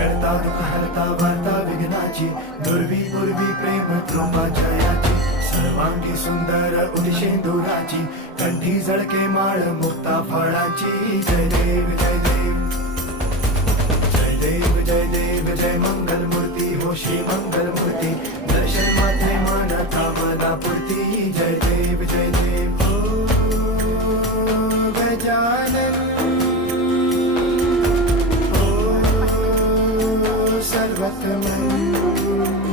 करता दुःख हरता वार्ता विघ्नाची दुर्वी पूर्वी प्रेम कृपा जयाची सर्वांगी सुंदर उदिशेंदुराची कंठी झळके माळ मुक्ता फळाची जय देव जय देव जय देव जय देव जय मंगल मूर्ती हो श्री मंगल मूर्ती दर्शन मात्रे मन कामना पूर्ती जय देव हो गजानन हो सर्वतमन